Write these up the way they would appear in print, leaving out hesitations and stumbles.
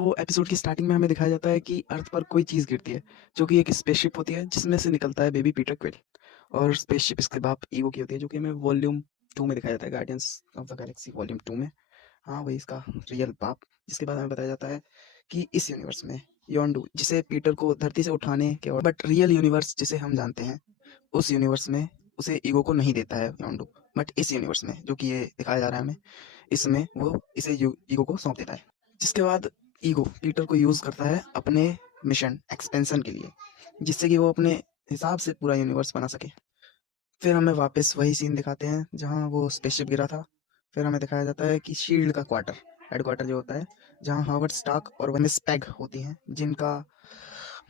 तो एपिसोड की स्टार्टिंग में हमें दिखाया जाता है कि अर्थ पर कोई चीज़ गिरती है, जो कि एक स्पेसशिप होती है जिसमें से निकलता है बेबी पीटर क्विल। और स्पेसशिप इसके बाप ईगो की होती है, जो कि हमें वॉल्यूम 2 में दिखाया जाता है, guardians of the Galaxy volume 2 में। हाँ, वही इसका रियल बाप। जिसके बाद हमें बताया जाता है कि इस यूनिवर्स में योंडू, जिसे पीटर को धरती से उठाने के और बट रियल यूनिवर्स जिसे हम जानते हैं, उस यूनिवर्स में उसे ईगो को नहीं देता है योंडू। बट इस यूनिवर्स में जो कि ये दिखाया जा रहा है हमें, इसमें वो इसे ईगो को सौंप देता है। जिसके बाद ईगो पीटर को यूज़ करता है अपने मिशन एक्सपेंशन के लिए, जिससे कि वो अपने हिसाब से पूरा यूनिवर्स बना सके। फिर हमें वापस वही सीन दिखाते हैं जहाँ वो स्पेसशिप गिरा था। फिर हमें दिखाया जाता है कि शील्ड का क्वार्टर, हेडक्वार्टर जो होता है, जहाँ हावर्ड स्टार्क और वेनिस पैग होती हैं, जिनका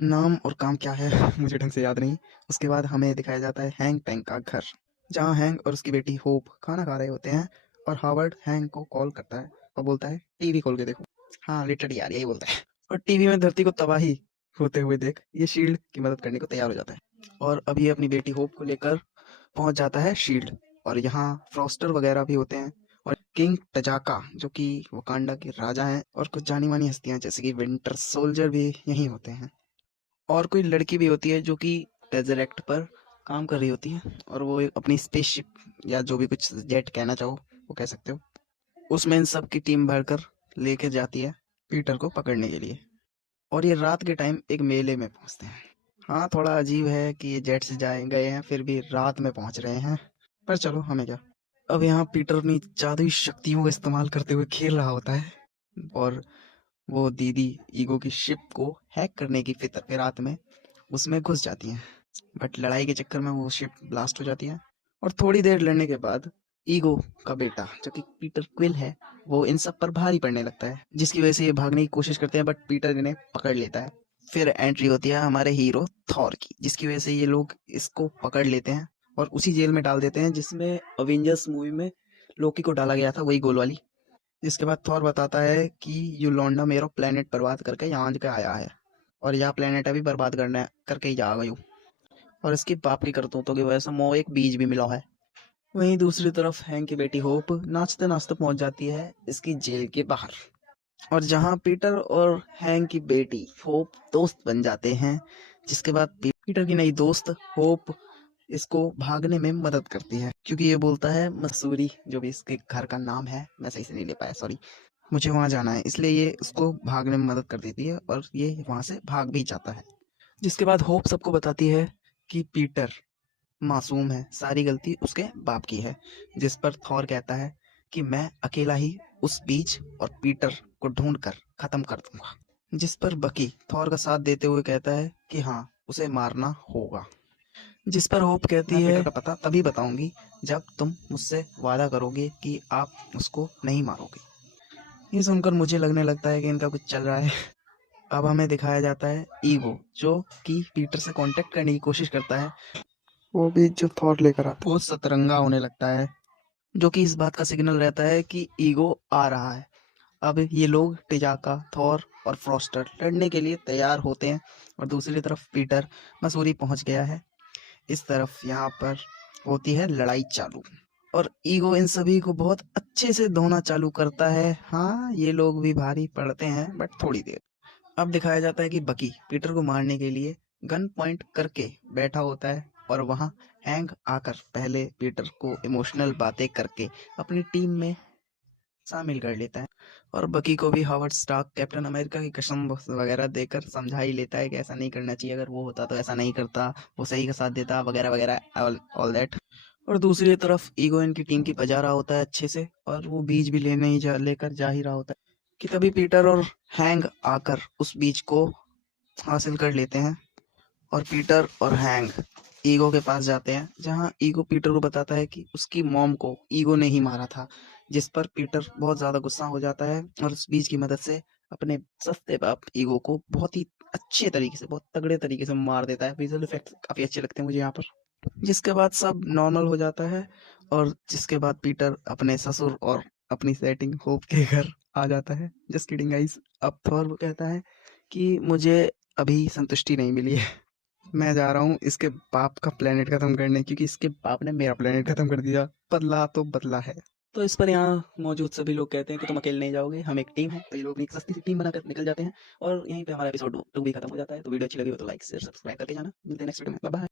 नाम और काम क्या है मुझे ढंग से याद नहीं। उसके बाद हमें दिखाया जाता है हैंक पैंग का घर, जहाँ हैंक और उसकी बेटी होप खाना खा रहे होते हैं और हावर्ड हैंक को कॉल करता है और बोलता है टीवी खोल के देखो। हाँ, लिटरली यार यही बोलता है। और टीवी में धरती को तबाही होते हुए देख ये शील्ड की मदद करने को तैयार हो जाता है और अभी अपनी बेटी होप को लेकर पहुंच जाता है शील्ड। और यहाँ फ्रॉस्टर वगैरह भी होते हैं और किंग टजाका, जो कि वकांडा के राजा हैं, और कुछ जानी मानी हस्तियां जैसे कि विंटर सोल्जर भी यहीं होते हैं। और कोई लड़की भी होती है जो कि टेज़रेक्ट पर काम कर रही होती है, और वो अपनी स्पेसशिप या जो भी कुछ जेट कहना चाहो वो कह सकते हो, उसमें इन सब की टीम भरकर लेके जाती है पीटर को पकड़ने के लिए। और ये रात के टाइम एक मेले में पहुंचते हैं। हाँ, थोड़ा अजीब है कि ये जेट से जाए गए हैं फिर भी रात में पहुंच रहे हैं, पर चलो हमें क्या। अब यहाँ पीटर अपनी जादुई शक्तियों का इस्तेमाल करते हुए खेल रहा होता है और वो दीदी ईगो की शिप को हैक करने की फिरात में उसमें घुस जाती हैं। बट लड़ाई के चक्कर में वो शिप ब्लास्ट हो जाती है और थोड़ी देर लड़ने के बाद ईगो का बेटा, जो कि पीटर क्विल है, वो इन सब पर भारी पड़ने लगता है, जिसकी वजह से ये भागने की कोशिश करते हैं बट पीटर इन्हें पकड़ लेता है। फिर एंट्री होती है हमारे हीरो थॉर की, जिसकी वजह से ये लोग इसको पकड़ लेते हैं और उसी जेल में डाल देते हैं जिसमें अवेंजर्स मूवी में लोकी को डाला गया था, वही गोल वाली। जिसके बाद थॉर बताता है कि यू लौंडा मेरा प्लेनेट बर्बाद करके यहाँ के आया है और यह प्लेनेट अभी बर्बाद करने करके ही जा गई, और इसकी बाप की करतूतों की वजह से मो एक बीज भी मिला है। वहीं दूसरी तरफ हैंक की बेटी होप नाचते नाचते पहुंच जाती है इसकी जेल के बाहर, और जहां पीटर और हैंक की बेटी होप दोस्त बन जाते हैं। जिसके बाद पीटर की नई दोस्त होप इसको भागने में मदद करती है, क्योंकि ये बोलता है मसूरी, जो भी इसके घर का नाम है, मैं सही से नहीं ले पाया सॉरी, मुझे वहां जाना है, इसलिए ये उसको भागने में मदद कर देती है और ये वहां से भाग भी जाता है। जिसके बाद होप सबको बताती है कि पीटर मासूम है, सारी गलती उसके बाप की है। जिस पर थॉर कहता है कि मैं अकेला ही उस बीच और पीटर को ढूंढ कर खत्म कर दूंगा। जिस पर बकी थॉर का साथ देते हुए कहता है कि हाँ, उसे मारना होगा। जिस पर होप कहती मैं है पीटर का पता तभी बताऊंगी जब तुम मुझसे वादा करोगे कि आप उसको नहीं मारोगे। ये सुनकर मुझे लगने लगता है कि इनका कुछ चल रहा है। अब हमें दिखाया जाता है ईगो, जो कि पीटर से कांटेक्ट करने की कोशिश करता है, वो भी जो थॉर लेकर आता है। वो सतरंगा होने लगता है, जो कि इस बात का सिग्नल रहता है कि ईगो आ रहा है। अब ये लोग टिजाका, थॉर और फ्रॉस्टर लड़ने के लिए तैयार होते हैं और दूसरी तरफ पीटर मसूरी पहुंच गया है। इस तरफ यहाँ पर होती है लड़ाई चालू और ईगो इन सभी को बहुत अच्छे से धोना चालू करता है। हाँ, ये लोग भी भारी पड़ते हैं बट थोड़ी देर। अब दिखाया जाता है कि बकी पीटर को मारने के लिए गन पॉइंट करके बैठा होता है और वहाँ हैंक आकर पहले पीटर को इमोशनल बातें करके अपनी टीम में शामिल कर लेता है और बकी को भी हावर्ड स्टार्क कैप्टन अमेरिका की कसम वगैरह देकर समझा ही लेता है कि ऐसा नहीं करना चाहिए, अगर वो होता तो ऐसा नहीं करता, वो सही का साथ देता वगैरह वगैरह ऑल दैट। और दूसरी तरफ ईगो इनकी टीम की बजा रहा होता है अच्छे से और वो बीज भी लेकर जा ही रहा होता है कि तभी पीटर और हैंग आकर उस बीज को हासिल कर लेते हैं और पीटर और हैंग ईगो के पास जाते हैं, जहां ईगो पीटर को बताता है कि उसकी मॉम को ईगो ने ही मारा था। जिस पर पीटर बहुत ज्यादा गुस्सा हो जाता है और उस बीज की मदद से अपने सस्ते बाप ईगो को बहुत ही अच्छे तरीके से, बहुत तगड़े तरीके से मार देता है। विजुअल इफेक्ट्स काफी अच्छे लगते हैं मुझे यहाँ पर। जिसके बाद सब नॉर्मल हो जाता है और जिसके बाद पीटर अपने ससुर और अपनी सेटिंग होप के घर आ जाता है। Just kidding guys. अब थॉर कहता है कि मुझे अभी संतुष्टि नहीं मिली है, मैं जा रहा हूँ इसके बाप का प्लेनेट खत्म करने, क्योंकि इसके बाप ने मेरा प्लेनेट खत्म कर दिया, बदला तो बदला है। तो इस पर यहाँ मौजूद सभी लोग कहते हैं कि तुम अकेले नहीं जाओगे, हम एक टीम है। तो ये लोग एक सस्ती सी टीम बनाकर निकल जाते हैं और यहीं पे हमारा एपिसोड 2 भी खत्म हो जाता है। तो वीडियो अच्छी लगी हो तो लाइक शेयर सब्सक्राइब करके जाना। मिलते हैं नेक्स्ट वीडियो में। Bye bye.